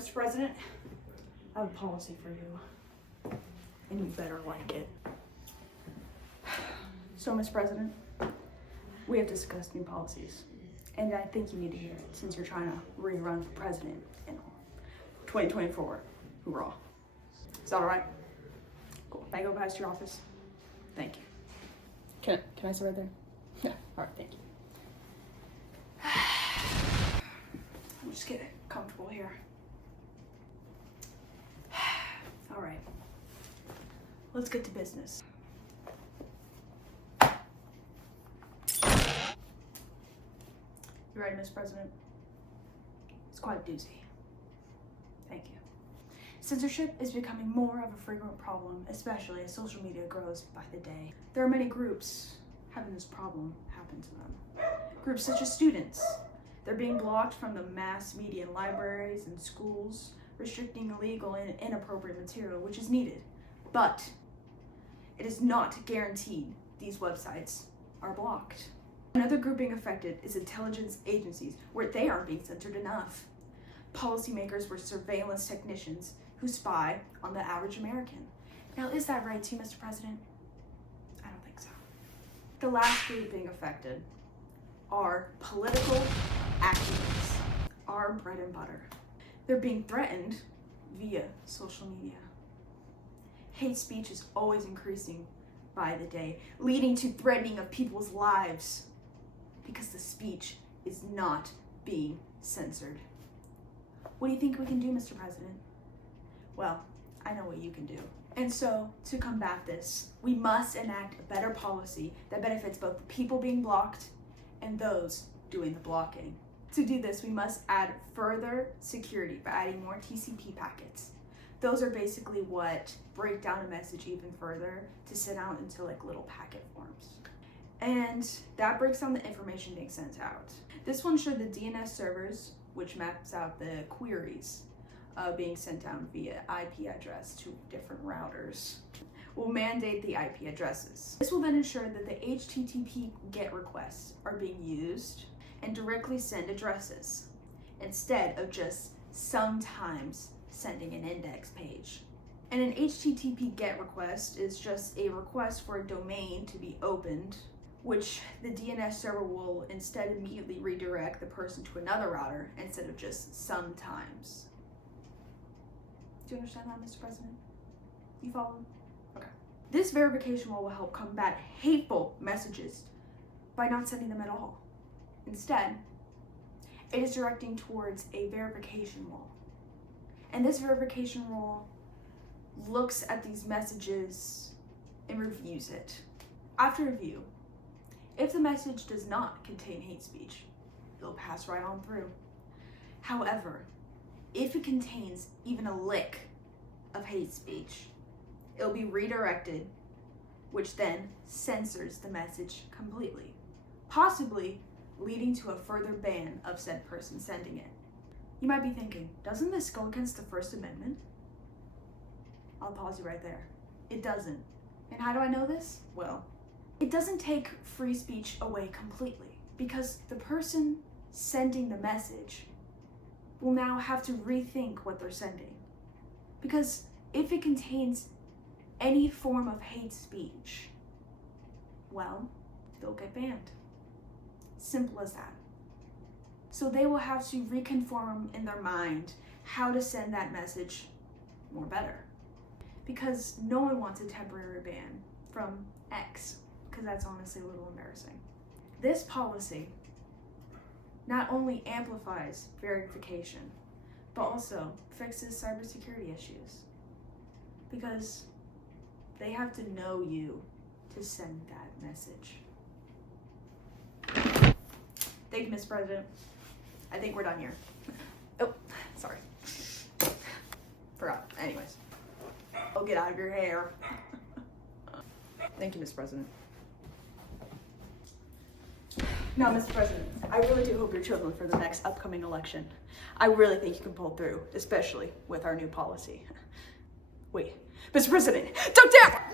Mr. President, I have a policy for you, and you better like it. So, Mr. President, we have discussed new policies, and I think you need to hear it since you're trying to rerun for president in 2024. Hoorah. Is that all right? Cool. Can I go past your office? Thank you. Can I sit right there? Yeah. All right. Thank you. I'm just getting comfortable here. All right. Let's get to business. You ready, Mr. President? It's quite a doozy. Thank you. Censorship is becoming more of a frequent problem, especially as social media grows by the day. There are many groups having this problem happen to them. Groups such as students. They're being blocked from the mass media in libraries and schools, restricting illegal and inappropriate material, which is needed. But it is not guaranteed these websites are blocked. Another group being affected is intelligence agencies, where they aren't being censored enough. Policymakers were surveillance technicians who spy on the average American. Now, is that right too, Mr. President? I don't think so. The last group being affected are political activists, our bread and butter. They're being threatened via social media. Hate speech is always increasing by the day, leading to threatening of people's lives because the speech is not being censored. What do you think we can do, Mr. President? Well, I know what you can do. And so, to combat this, we must enact a better policy that benefits both the people being blocked and those doing the blocking. To do this, we must add further security by adding more TCP packets. Those are basically what break down a message even further to send out into like little packet forms. And that breaks down the information being sent out. This one showed the DNS servers, which maps out the queries being sent out via IP address to different routers. Will mandate the IP addresses. This will then ensure that the HTTP GET requests are being used and directly send addresses instead of just sometimes sending an index page. And an HTTP GET request is just a request for a domain to be opened, which the DNS server will instead immediately redirect the person to another router instead of just sometimes. Do you understand that, Mr. President? You follow? Okay. This verification wall will help combat hateful messages by not sending them at all. Instead, it is directing towards a verification wall. And this verification wall looks at these messages and reviews it. After review, if the message does not contain hate speech, it'll pass right on through. However, if it contains even a lick of hate speech, it'll be redirected, which then censors the message completely, possibly leading to a further ban of said person sending it. You might be thinking, doesn't this go against the First Amendment? I'll pause you right there. It doesn't. And how do I know this? Well, it doesn't take free speech away completely, because the person sending the message will now have to rethink what they're sending. Because if it contains any form of hate speech, well, they'll get banned. Simple as that. So they will have to reconform in their mind how to send that message more better. Because no one wants a temporary ban from X, because that's honestly a little embarrassing. This policy not only amplifies verification, but also fixes cybersecurity issues. Because they have to know you to send that message. Thank you, Mr. President. I think we're done here. Oh, sorry. Forgot. Anyways. Oh, get out of your hair. Thank you, Mr. President. Now, Mr. President, I really do hope you're chosen for the next upcoming election. I really think you can pull through, especially with our new policy. Wait, Mr. President, don't dare!